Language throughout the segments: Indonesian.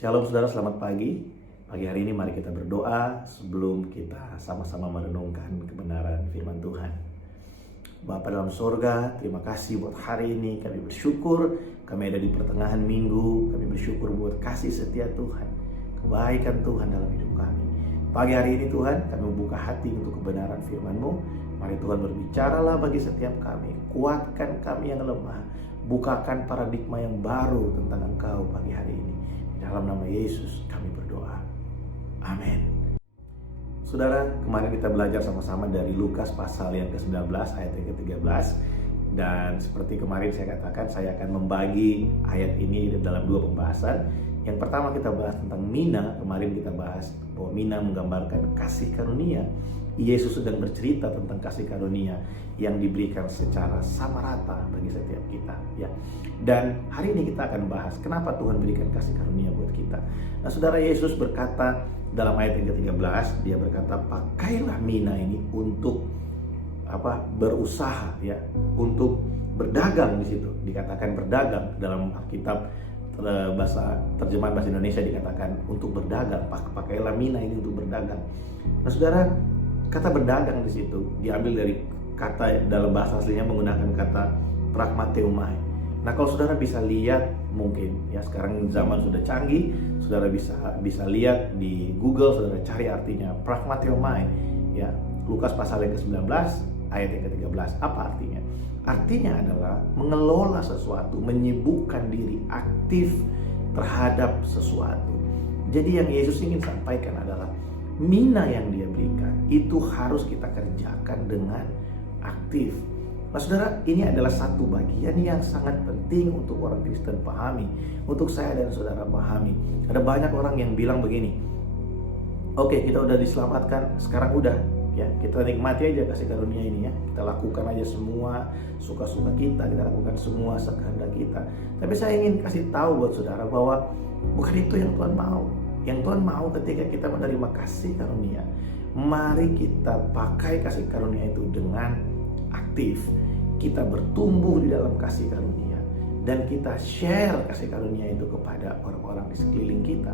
Shalom saudara, selamat pagi. Pagi hari ini mari kita berdoa sebelum kita sama-sama merenungkan kebenaran firman Tuhan. Bapa dalam sorga, terima kasih buat hari ini. Kami bersyukur kami ada di pertengahan minggu. Kami bersyukur buat kasih setia Tuhan, kebaikan Tuhan dalam hidup kami. Pagi hari ini Tuhan, kami membuka hati untuk kebenaran firman-Mu. Mari Tuhan berbicaralah bagi setiap kami. Kuatkan kami yang lemah. Bukakan paradigma yang baru tentang Engkau pagi hari ini. Dalam nama Yesus kami berdoa. Amin. Saudara, kemarin kita belajar sama-sama dari Lukas pasal yang ke-19 ayat yang ke-13. Dan seperti kemarin saya katakan, saya akan membagi ayat ini dalam dua pembahasan. Yang pertama kita bahas tentang Mina. Kemarin kita bahas bahwa Mina menggambarkan kasih karunia. Yesus sedang bercerita tentang kasih karunia yang diberikan secara sama rata bagi setiap kita, ya. Dan hari ini kita akan bahas kenapa Tuhan berikan kasih karunia buat kita. Nah, saudara, Yesus berkata dalam ayat yang ke-13, dia berkata, pakailah Mina ini untuk berusaha, ya, untuk berdagang. Di situ dikatakan berdagang. Dalam Alkitab terjemahan bahasa Indonesia dikatakan untuk berdagang. Pakailah Mina ini untuk berdagang. Nah, saudara, kata berdagang di situ diambil dari kata dalam bahasa aslinya menggunakan kata pragmateomai. Nah, kalau saudara bisa lihat, mungkin ya sekarang zaman sudah canggih, saudara bisa lihat di Google, saudara cari artinya pragmateomai, ya. Lukas pasal yang ke-19 ayat yang ke-13. Apa artinya? Artinya adalah mengelola sesuatu, menyibukkan diri, aktif terhadap sesuatu. Jadi yang Yesus ingin sampaikan adalah Mina yang dia berikan itu harus kita kerjakan dengan aktif. Nah, saudara, ini adalah satu bagian yang sangat penting untuk orang Kristen pahami, untuk saya dan saudara pahami. Ada banyak orang yang bilang begini, oke, kita udah diselamatkan, sekarang udah, ya, kita nikmati aja kasih karunia ini, ya. Kita lakukan aja semua suka-suka kita lakukan semua sekehendak kita. Tapi saya ingin kasih tahu buat saudara bahwa bukan itu yang Tuhan mau. Yang Tuhan mau ketika kita menerima kasih karunia, mari kita pakai kasih karunia itu dengan aktif. Kita bertumbuh di dalam kasih karunia dan kita share kasih karunia itu kepada orang-orang di sekeliling kita.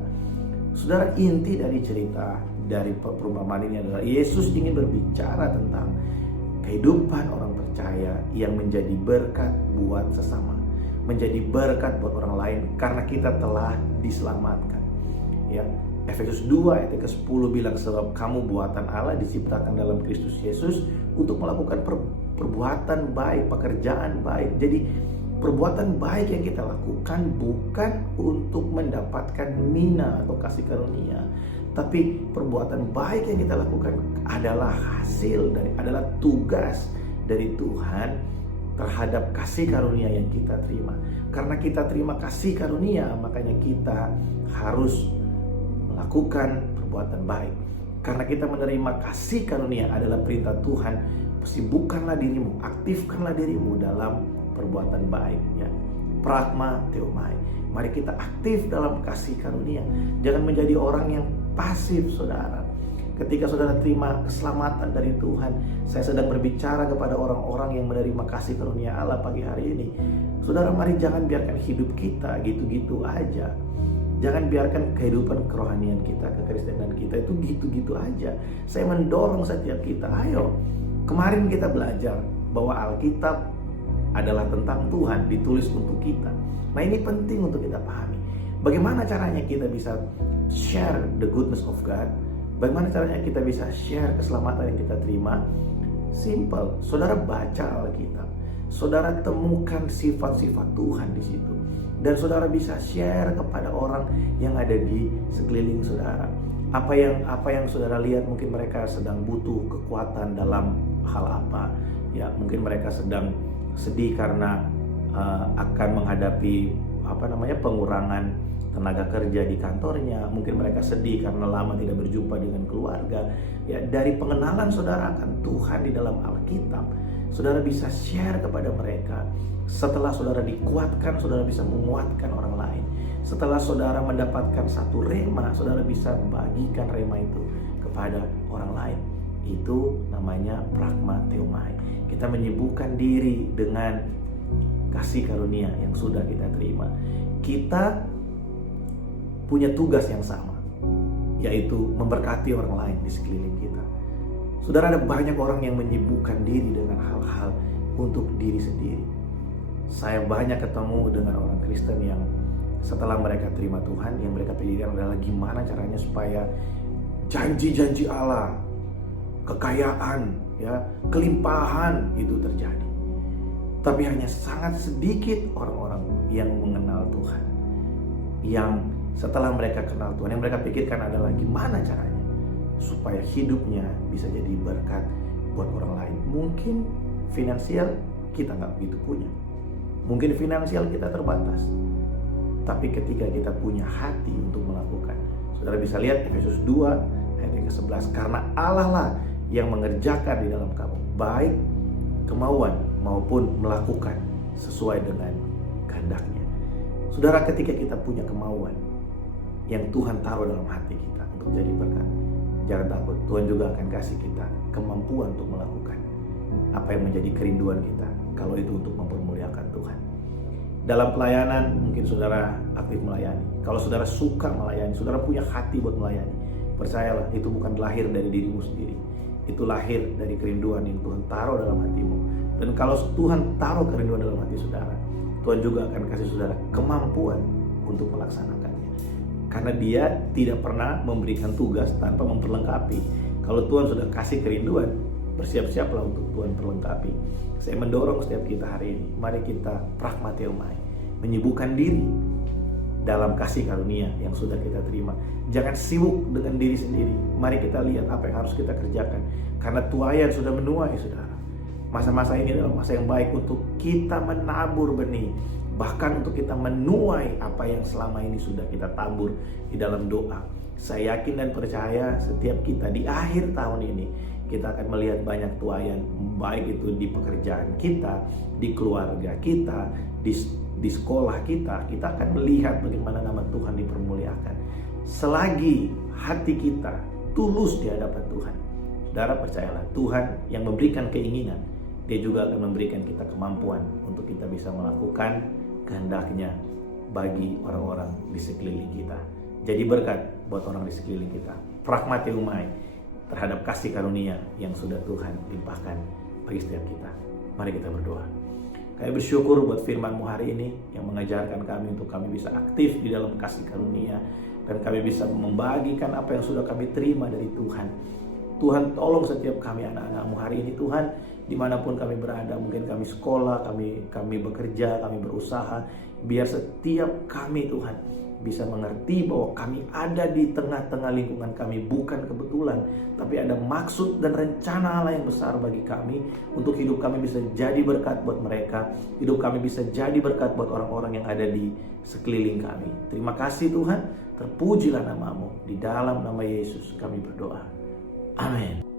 Saudara, inti dari cerita dari perumpamaan ini adalah Yesus ingin berbicara tentang kehidupan orang percaya yang menjadi berkat buat sesama, menjadi berkat buat orang lain karena kita telah diselamatkan. Ya, Efesus 2 ayat ke-10 bilang, sebab kamu buatan Allah diciptakan dalam Kristus Yesus untuk melakukan perbuatan baik, pekerjaan baik. Jadi perbuatan baik yang kita lakukan bukan untuk mendapatkan mina atau kasih karunia, tapi perbuatan baik yang kita lakukan adalah adalah tugas dari Tuhan terhadap kasih karunia yang kita terima. Karena kita terima kasih karunia, makanya kita harus melakukan perbuatan baik. Karena kita menerima kasih karunia adalah perintah Tuhan, sibukkanlah dirimu, aktifkanlah dirimu dalam perbuatan baik, ya. Pragmateomai. Mari kita aktif dalam kasih karunia. Jangan menjadi orang yang pasif, saudara. Ketika saudara terima keselamatan dari Tuhan, saya sedang berbicara kepada orang-orang yang menerima kasih karunia Allah pagi hari ini. Saudara, mari jangan biarkan hidup kita gitu-gitu aja. Jangan biarkan kehidupan kerohanian kita, kekristenan kita itu gitu-gitu aja. Saya mendorong setiap kita, ayo. Kemarin kita belajar bahwa Alkitab adalah tentang Tuhan, ditulis untuk kita. Nah, ini penting untuk kita pahami. Bagaimana caranya kita bisa share the goodness of God? Bagaimana caranya kita bisa share keselamatan yang kita terima? Simple. Saudara baca Alkitab. Saudara temukan sifat-sifat Tuhan di situ. Dan saudara bisa share kepada orang yang ada di sekeliling saudara. Apa yang saudara lihat, mungkin mereka sedang butuh kekuatan dalam hal apa. Ya, mungkin mereka sedang sedih karena akan menghadapi pengurangan tenaga kerja di kantornya. Mungkin mereka sedih karena lama tidak berjumpa dengan keluarga. Ya, dari pengenalan saudara akan Tuhan di dalam Alkitab, saudara bisa share kepada mereka. Setelah saudara dikuatkan, saudara bisa menguatkan orang lain. Setelah saudara mendapatkan satu rema, saudara bisa bagikan rema itu kepada orang lain. Itu namanya pragmateomai. Kita menyibukkan diri dengan kasih karunia yang sudah kita terima. Kita punya tugas yang sama, yaitu memberkati orang lain di sekeliling kita. Saudara, ada banyak orang yang menyibukkan diri dengan hal-hal untuk diri sendiri. Saya banyak ketemu dengan orang Kristen yang setelah mereka terima Tuhan, yang mereka pikirkan adalah gimana caranya supaya janji-janji Allah, kekayaan, ya, kelimpahan itu terjadi. Tapi hanya sangat sedikit orang-orang yang mengenal Tuhan, yang setelah mereka kenal Tuhan, yang mereka pikirkan adalah gimana caranya supaya hidupnya bisa jadi berkat buat orang lain. Mungkin finansial kita nggak begitu punya, mungkin finansial kita terbatas, tapi ketika kita punya hati untuk melakukan, saudara bisa lihat Efesus 2 ayat yang ke-11, karena Allah lah yang mengerjakan di dalam kamu baik kemauan maupun melakukan sesuai dengan kehendaknya. Saudara, ketika kita punya kemauan yang Tuhan taruh dalam hati kita untuk jadi berkat, jangan takut, Tuhan juga akan kasih kita kemampuan untuk melakukan apa yang menjadi kerinduan kita, kalau itu untuk mempermuliakan Tuhan. Dalam pelayanan, mungkin saudara aktif melayani. Kalau saudara suka melayani, saudara punya hati buat melayani, percayalah, itu bukan lahir dari dirimu sendiri. Itu lahir dari kerinduan yang Tuhan taruh dalam hatimu. Dan kalau Tuhan taruh kerinduan dalam hati saudara, Tuhan juga akan kasih saudara kemampuan untuk melaksanakannya. Karena Dia tidak pernah memberikan tugas tanpa memperlengkapi. Kalau Tuhan sudah kasih kerinduan, bersiap-siaplah untuk Tuhan perlengkapi. Saya mendorong setiap kita hari ini, mari kita pragmateumai, menyibukkan diri dalam kasih karunia yang sudah kita terima. Jangan sibuk dengan diri sendiri. Mari kita lihat apa yang harus kita kerjakan, karena tuaian sudah menuai, saudara. Masa-masa ini adalah masa yang baik untuk kita menabur benih, bahkan untuk kita menuai apa yang selama ini sudah kita tabur di dalam doa. Saya yakin dan percaya setiap kita di akhir tahun ini kita akan melihat banyak tuaian, baik itu di pekerjaan kita, di keluarga kita, di sekolah kita. Kita akan melihat bagaimana nama Tuhan dipermuliakan selagi hati kita tulus di hadapan Tuhan. Saudara, percayalah, Tuhan yang memberikan keinginan, Dia juga akan memberikan kita kemampuan untuk kita bisa melakukan kehendaknya bagi orang-orang di sekeliling kita. Jadi berkat buat orang di sekeliling kita. Pragmateumai terhadap kasih karunia yang sudah Tuhan limpahkan bagi setiap kita. Mari kita berdoa. Kami bersyukur buat firman-Mu hari ini yang mengajarkan kami untuk kami bisa aktif di dalam kasih karunia, dan kami bisa membagikan apa yang sudah kami terima dari Tuhan. Tuhan, tolong setiap kami anak-anak-Mu hari ini, Tuhan, dimanapun kami berada, mungkin kami sekolah, kami bekerja, kami berusaha, biar setiap kami, Tuhan, bisa mengerti bahwa kami ada di tengah-tengah lingkungan kami bukan kebetulan, tapi ada maksud dan rencana Allah yang besar bagi kami, untuk hidup kami bisa jadi berkat buat mereka, hidup kami bisa jadi berkat buat orang-orang yang ada di sekeliling kami. Terima kasih Tuhan, terpujilah nama-Mu. Di dalam nama Yesus kami berdoa. Amin.